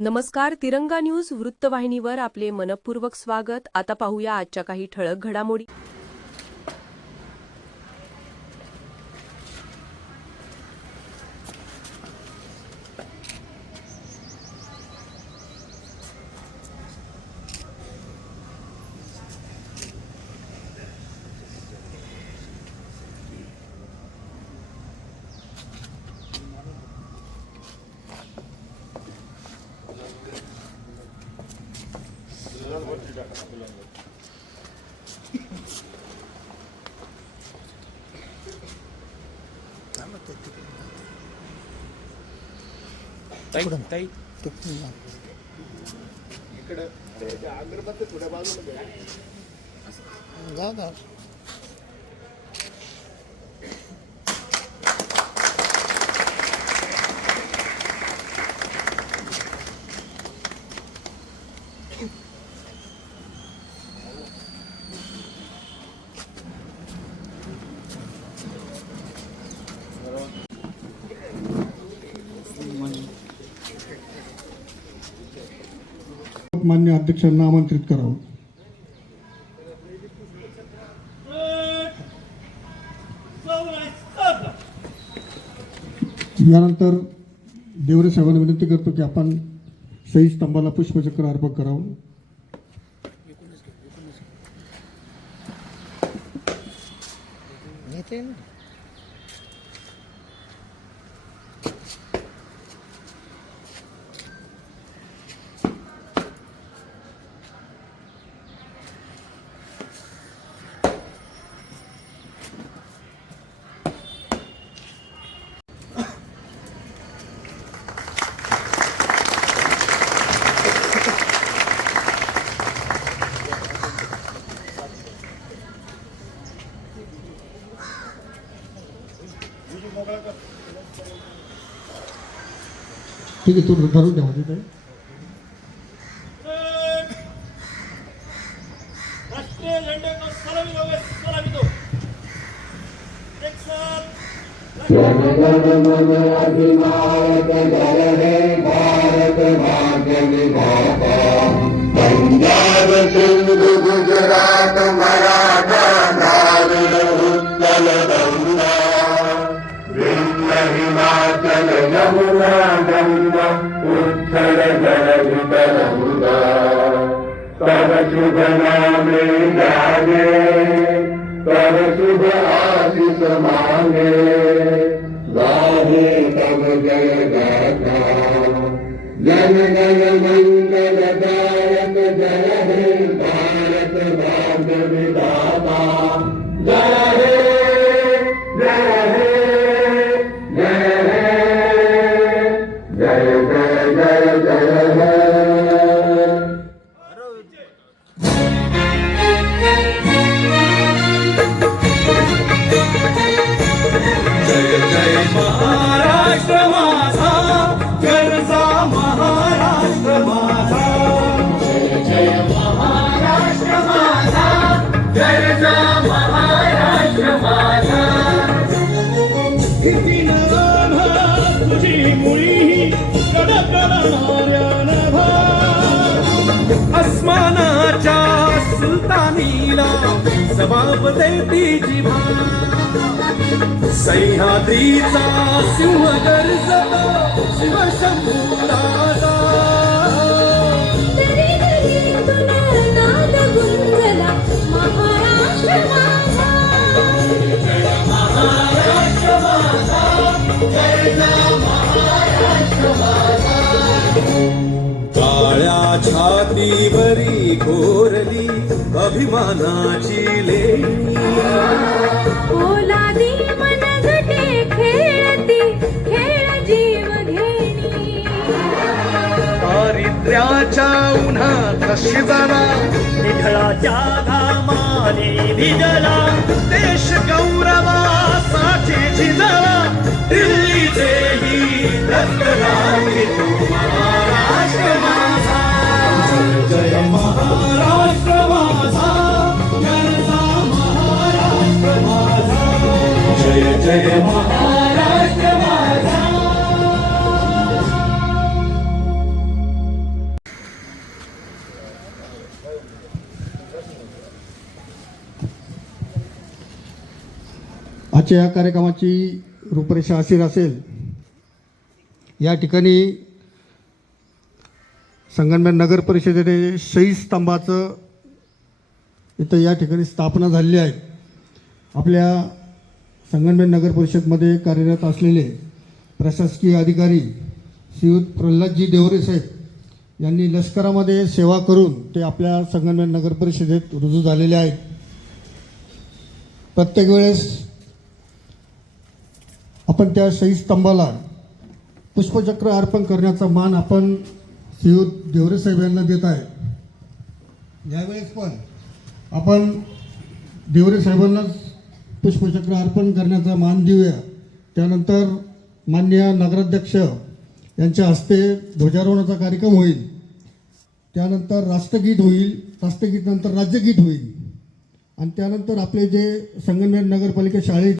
नमस्कार. तिरंगा न्यूज वृत्तवाहिनीवर आपले मनपूर्वक स्वागत. आता पाहूया आजच्या काही ठळक घडामोडी. मान्य अध्यक्षांना आमंत्रित करावं. यानंतर देवरे साहेबांना विनंती करतो की आपण सही स्तंभाला पुष्पचक्र अर्पण करावं. ठीक आहे, तो धरून द्या म्हणजे काय राष्ट्रीय झंडे को सलामी दोगे, सलामी दो. एक साथ जनगण मन अधिनायक जय हे भारत भाग्य विधाता. पंजाब सिंध गुजरात मराठा द्राविड उत्कल गंगा विंध्य हिमाचल यमुना गंगा उत्कल जलधि तरंगा. तब शुभ नामे जागे, तब शुभ आशीष मांगे, गाहे तब जय गाथा. जन गण मंगल दायक जय हे भारत भाग्य विधाता. जय हे जय हे जय हे जय जय जय जय हे. महाराष्ट्र माझा, गरजा महाराष्ट्र माझा. जय जय महाराष्ट्र माझा, गरजा महाराष्ट्र माझा. किती नभा तुझी मुळी कडकडणाऱ्या नभा. अस्मानाच्या सुलतानीला जबाब देती जिभा. सह्याद्रीचा सिंह गर्जला शिवशंभूराजा. दरी दरी तुला नाद गुंजला महाराष्ट्र माझा. जय महाराष्ट्र माझा, जय महाराष्ट्र माझा. काळ्या छातीवरी कोरली अभिमानाची लेणी. पोलादी मनगटे खेळती खेळ जीव घेणी. दारिद्र्याच्या उन्हात शिजला, निढळाच्या घामाने भिजला. देश गौरवासाठी झिजला, दिल्लीचेही रक्त लागले तू महाराष्ट्र माझा. जय जय महाराष्ट्र माझा, गरजा महाराष्ट्र माझा. जय जय महाराष्ट्र माझा. आजच्या या कार्यक्रमाची रूपरेषा अशी असेल. या ठिकाणी संगमनेर नगर परिषदेने शहीद स्तंभाचं इथं या ठिकाणी स्थापना झालेली आहे. आपल्या संगमनेर नगर परिषदमध्ये कार्यरत असलेले प्रशासकीय अधिकारी श्रीयुत प्रल्हादजी देवरे साहेब यांनी लष्करामध्ये सेवा करून ते आपल्या संगमनेर नगर परिषदेत रुजू झालेले आहेत. प्रत्येक वेळेस आपण त्या शहीद स्तंभाला पुष्पचक्र अर्पण करण्याचा मान आपण श्रीयुत देवरे साहेब यांना देत आहे. यावेळेस पण आपण देवरे साहेबांनाच पुष्पचक्र अर्पण करण्याचा मान देऊया. त्यानंतर माननीय नगराध्यक्ष यांच्या हस्ते ध्वजारोहणाचा कार्यक्रम होईल. त्यानंतर राष्ट्रगीत होईल. राष्ट्रगीतनंतर राज्यगीत होईल. आणि त्यानंतर आपले जे संगमनेर नगरपालिका शाळेत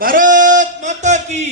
भारत माता की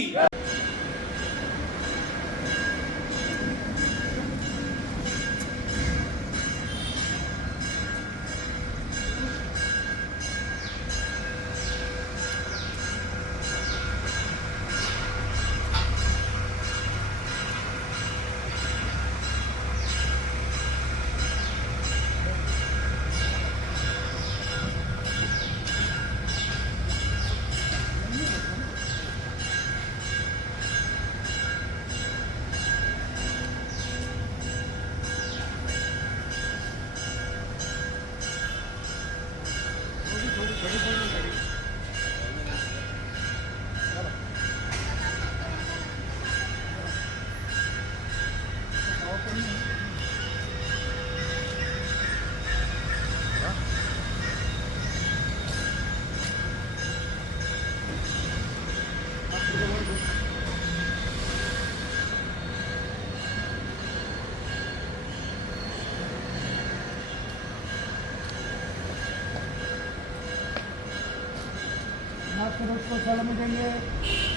सलामी देंगे.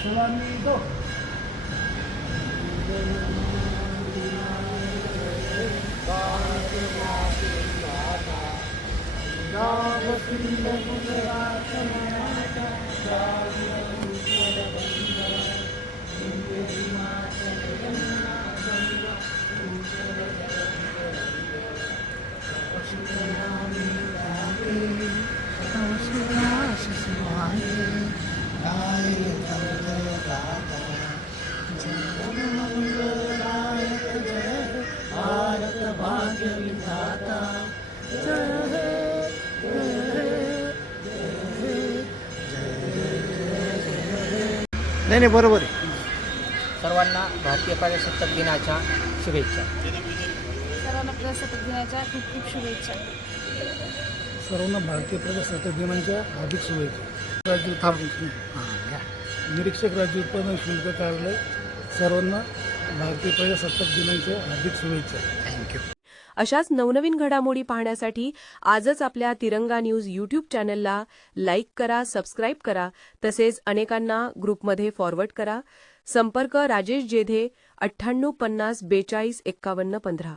सलामी दो. नाही नाही बरोबर आहे. सर्वांना भारतीय प्रजासत्ताक दिनाच्या शुभेच्छा. सर्वांना प्रजासत्ताक दिनाच्या खूप खूप शुभेच्छा. सर्वांना भारतीय प्रजासत्ताक दिनाच्या हार्दिक शुभेच्छा. निरीक्षक राज्य उत्पादन शुल्क कार्यालय सर्वांना भारतीय प्रजासत्ताक दिनाच्या हार्दिक शुभेच्छा. थँक्यू. अशाच नवनवीन घडामोडी पाहण्यासाठी आजच आपल्या तिरंगा न्यूज यूट्यूब चॅनलला लाईक करा, सबस्क्राईब करा, तसेच अनेकांना ग्रुपमध्ये फॉरवर्ड करा. संपर्क राजेश जेधे 98 50 42 51 15.